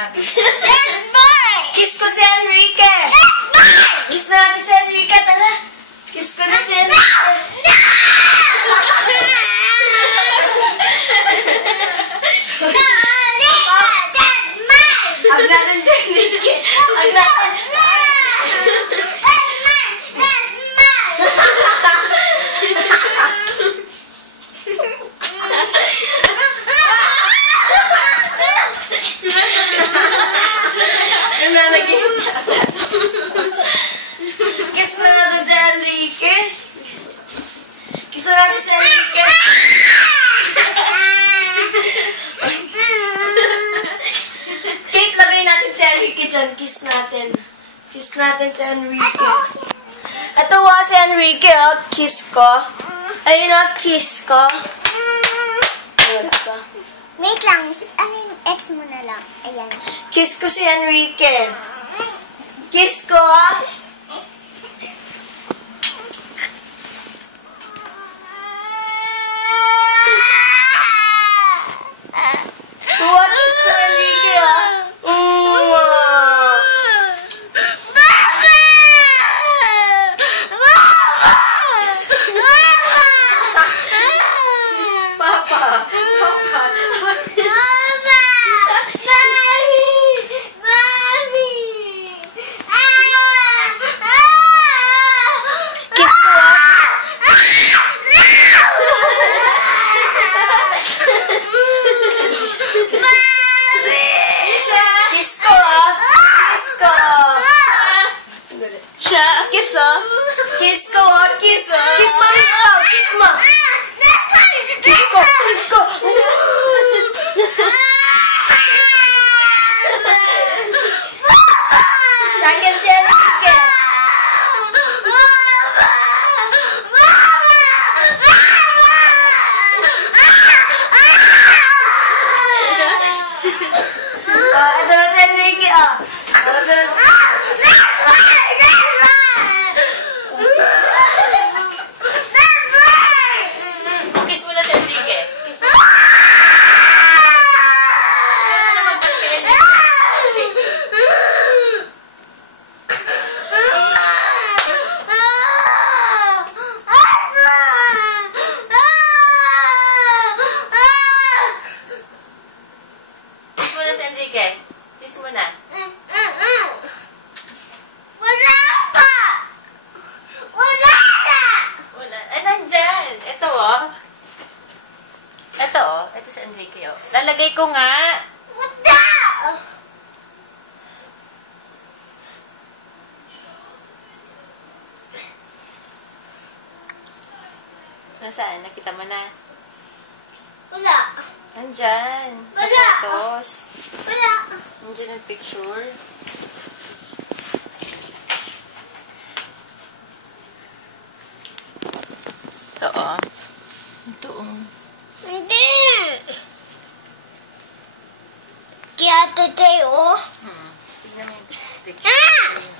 sinabi mo. Kiss ko si Enrique! Kiss na natin si Enrique, tala! Kiss ko na si Enrique! Hug natin si Enrique! Hug natin! Kiss na natin si Enrique! Kiss na natin si Enrique! Kate, lagay natin si Enrique dyan. Kiss natin. Kiss natin si Enrique. Ito si Enrique, oh. Kiss ko. Ayun, oh. Kiss ko. Wala pa. Wait lang. Ano yung ex mo na lang? Ayan. Kiss ko si Enrique. Kiss ko, ah. Tuwa, kiss ko Enrique, ah. Kiss, oh. Kiss ko, oh. Kiss. Kiss mo rin ako. Kiss mo. Kiss ko. Kiss ko. Sa akin si Enrique. Ito na si Enrique, oh. Kiss mo na si Enrique. Kiss mo. Kiss mo na si Enrique. Kiss mo na. Wala pa! Wala na! Wala. Ay, nandyan. Ito, oh. Ito, oh. Ito si Enrique, oh. Lalagay ko nga. Wala! Nasaan? Nakita mo na. Wala! Nandyan. Sa Wala. photos. Wala! Nandyan ang picture. Ito, oh. Ito, oh. Hindi! Kaya today, oh. Tignan mo yung picture. Ah!